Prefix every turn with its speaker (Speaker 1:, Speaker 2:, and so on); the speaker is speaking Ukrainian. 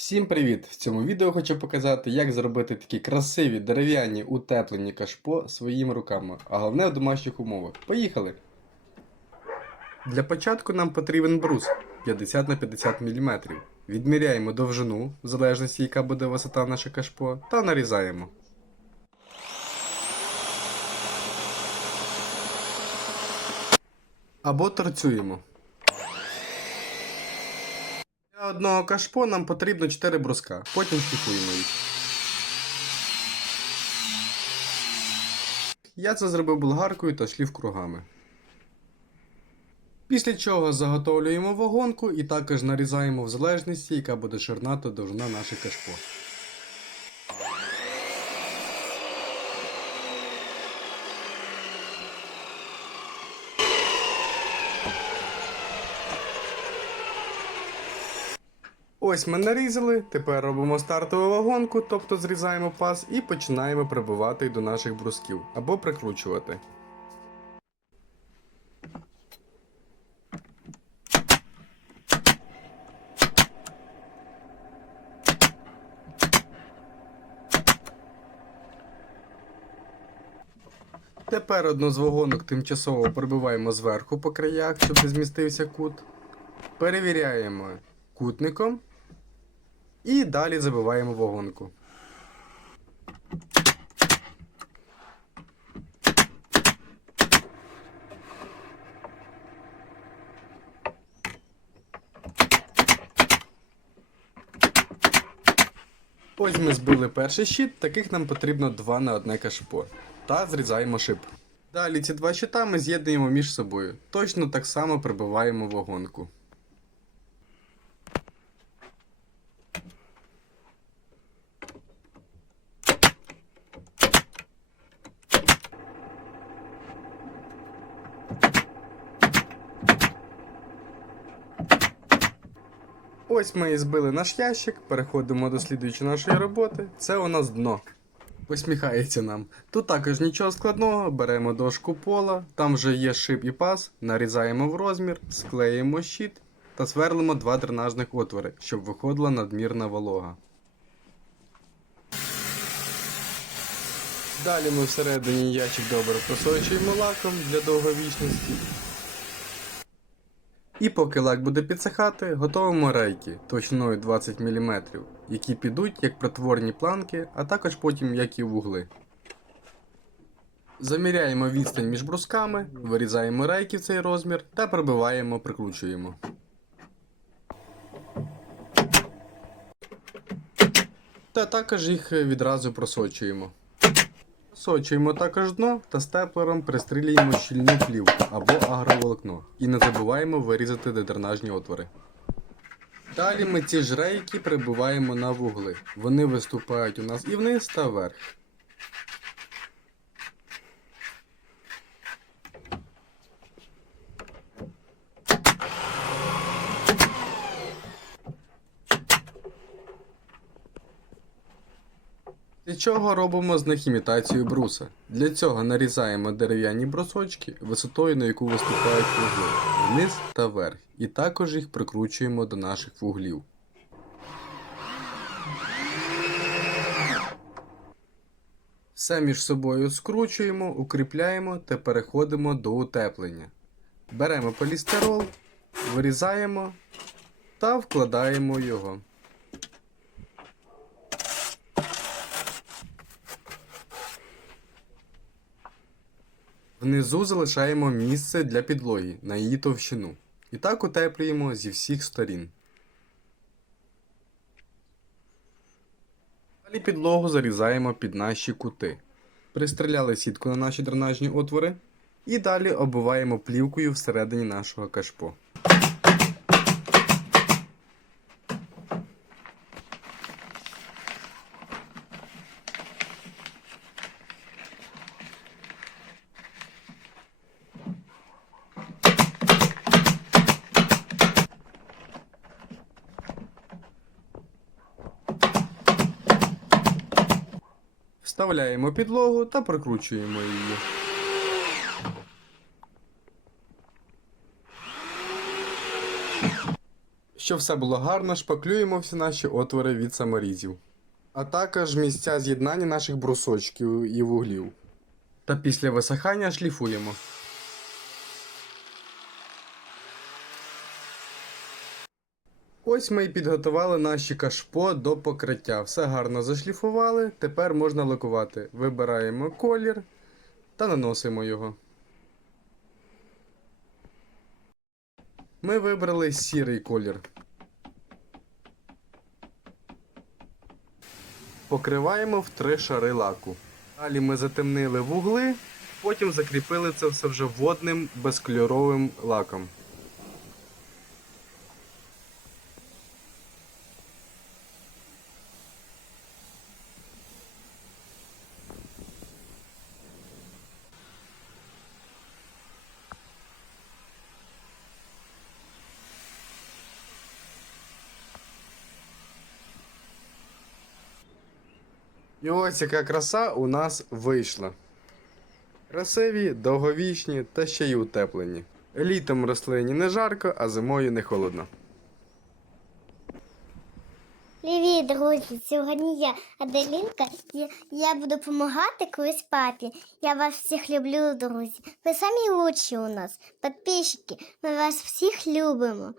Speaker 1: Всім привіт! В цьому відео хочу показати, як зробити такі красиві дерев'яні утеплені кашпо своїми руками, а головне в домашніх умовах. Поїхали! Для початку нам потрібен брус 50 на 50 мм. Відміряємо довжину, в залежності яка буде висота наше кашпо, та нарізаємо. Або торцюємо. Для одного кашпо нам потрібно 4 бруска, потім шліфуємо їх. Я це зробив болгаркою та шлів кругами. Після чого заготовлюємо вагонку і також нарізаємо в залежності, яка буде ширна та довжина наших кашпо. Ось ми нарізали, тепер робимо стартову вагонку, тобто зрізаємо паз і починаємо прибивати до наших брусків або прикручувати. Тепер одну з вагонок тимчасово прибиваємо зверху по краях, щоб не змістився кут. Перевіряємо кутником. І далі забиваємо вагонку. Ось ми збили перший щит, таких нам потрібно два на одне кашпо. Та зрізаємо шип. Далі ці два щита ми з'єднуємо між собою. Точно так само прибиваємо вагонку. Ось ми і збили наш ящик, переходимо до слідуючої нашої роботи. Це у нас дно. Посміхається нам. Тут також нічого складного, беремо дошку пола, там вже є шип і паз, нарізаємо в розмір, склеїмо щит та сверлимо два дренажних отвори, щоб виходила надмірна волога. Далі ми всередині ящик добре просочуємо лаком для довговічності. І поки лак буде підсихати, готуємо рейки товщиною 20 мм, які підуть як притворні планки, а також потім як і вугли. Заміряємо відстань між брусками, вирізаємо рейки в цей розмір та прибиваємо, прикручуємо. Та також їх відразу просочуємо. Сочуємо також дно та степлером пристрілюємо щільну плівку або агроволокно. І не забуваємо вирізати дедренажні отвори. Далі ми ці ж рейки прибиваємо на вугли. Вони виступають у нас і вниз та вверх. Для чого робимо з них імітацію бруса? Для цього нарізаємо дерев'яні брусочки висотою, на яку виступають вугли, вниз та вверх, і також їх прикручуємо до наших вуглів. Все між собою скручуємо, укріпляємо та переходимо до утеплення. Беремо полістирол, вирізаємо та вкладаємо його. Внизу залишаємо місце для підлоги на її товщину. І так утеплюємо зі всіх сторін. Далі підлогу зарізаємо під наші кути. Пристріляли сітку на наші дренажні отвори. І далі оббиваємо плівкою всередині нашого кашпо. Вставляємо підлогу та прикручуємо її. Щоб все було гарно, шпаклюємо всі наші отвори від саморізів. А також місця з'єднання наших брусочків і вуглів. Та після висихання шліфуємо. Ось ми і підготували наші кашпо до покриття. Все гарно зашліфували. Тепер можна лакувати. Вибираємо колір та наносимо його. Ми вибрали сірий колір. Покриваємо в три шари лаку. Далі ми затемнили вугли, потім закріпили це все вже водним безкольоровим лаком. І ось яка краса у нас вийшла. Красиві, довговічні та ще й утеплені. Літом рослині не жарко, а зимою не холодно.
Speaker 2: Привіт, друзі! Сьогодні я Аделінка. і Я буду допомагати колись папі. Я вас всіх люблю, друзі. Ви самі лучші у нас, підписчики. Ми вас всіх любимо.